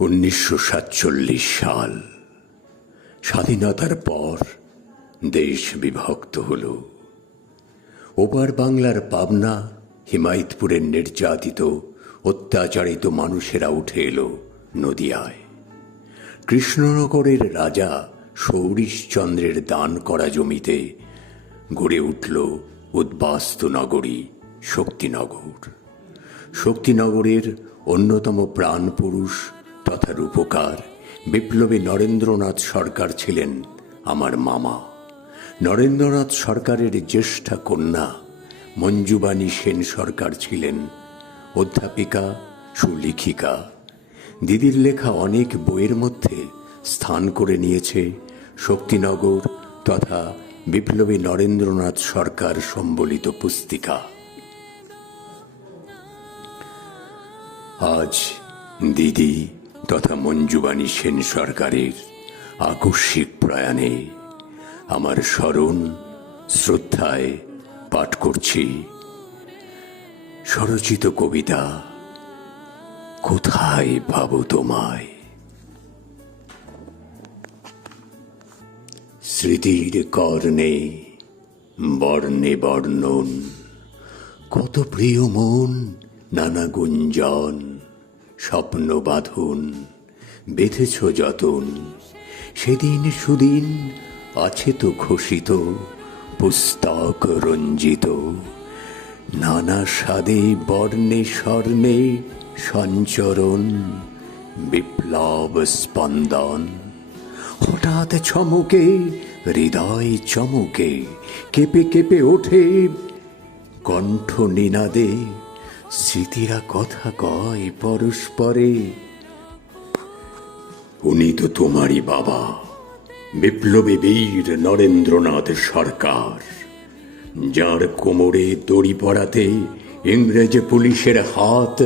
উনিশশো সাতচল্লিশ সাল। স্বাধীনতার পর দেশ বিভক্ত হল। ওপার বাংলার পাবনা, হিমায়তপুরের নির্যাতিত, অত্যাচারিত মানুষেরা উঠে এলো নদিয়ায়। কৃষ্ণনগরের রাজা সৌরিশচন্দ্রের দান করা জমিতে গড়ে উঠল উদ্বাস্তু নগরী শক্তিনগর। শক্তিনগরের অন্যতম প্রাণপুরুষ তথা রূপকার বিপ্লবী নরেন্দ্রনাথ সরকার ছিলেন আমার মামা। নরেন্দ্রনাথ সরকারের জ্যেষ্ঠা কন্যা মঞ্জুবাণী সেন সরকার ছিলেন অধ্যাপিকা, সুলিখিকা। দিদির লেখা অনেক বইয়ের মধ্যে স্থান করে নিয়েছে শক্তিনগর তথা বিপ্লবী নরেন্দ্রনাথ সরকার সম্বলিত পুস্তিকা। আজ দিদি তথা মঞ্জুবাণী সেন সরকারের আকস্মিক প্রয়াণে আমার স্মরণ শ্রদ্ধায় পাঠ করছি। স্বরচিত কবিতা, কোথায় পাবো তোমায়? স্মৃতির কর্ণে বর্ণে বর্ণন, কত প্রিয় মন, নানা গুঞ্জন। স্বপ্ন বাঁধন বেঁধেছ যতন। সেদিন সুদিন আছে তো ঘোষিত, পুস্তক রঞ্জিত। নানা স্বাদে, বর্ণে, স্বর্ণে সঞ্চরণ, বিপ্লব স্পন্দন। হঠাৎ চমকে, হৃদয় চমকে, কেঁপে কেঁপে ওঠে কণ্ঠ নিনাদে স্মৃতিরা কথা কয় পরস্পরে। উনি তো তোমারই বাবা, বিপ্লবী বীর নরেন্দ্রনাথ সরকার, যার কোমরে দড়ি পড়াতে ইংরেজ পুলিশের হাত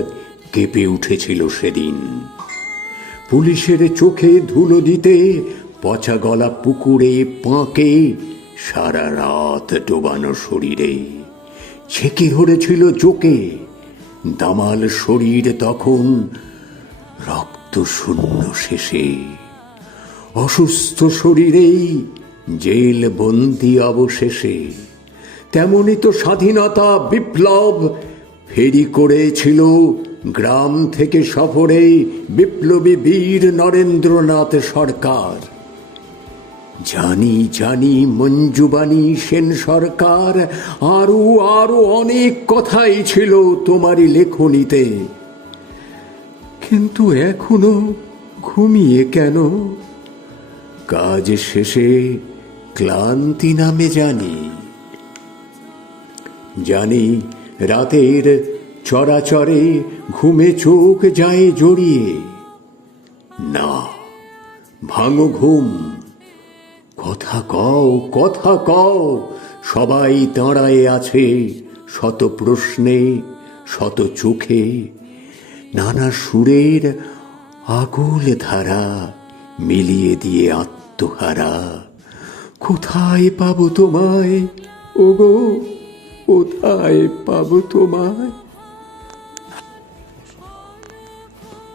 কেঁপে উঠেছিল সেদিন। পুলিশের চোখে ধুলো দিতে পচা গলা পুকুরে পাঁকে সারা রাত ডোবানো শরীরে, ছেকে ধরেছিল চোখে দামাল শরীর তখন রক্ত শূন্য শেষে। অসুস্থ শরীরেই জেল বন্দি অবশেষে। তেমনি তো স্বাধীনতা বিপ্লব ফেরি করেছিল গ্রাম থেকে সফরে বিপ্লবী বীর নরেন্দ্রনাথ সরকার। জানি জানি, মঞ্জুবাণী সেন সরকার, আরও আরও অনেক কথাই ছিল তোমারই লেখনীতে। কিন্তু এখনও ঘুমিয়ে কেন? কাজ শেষে ক্লান্তি নামে জানি। জানি রাতের চরাচরে ঘুমে চোখ যায় জড়িয়ে। না, ভাঙো ঘুম। কথা কও কথা কও। সবাই দাঁড়ায় আছে শত প্রশ্নে, শত চোখে। নানা সুরের আগুল ধারা মিলিয়ে দিয়ে আত্মহারা। কোথায় পাবো তোমায়? ওগো, কোথায় পাবো তোমায়?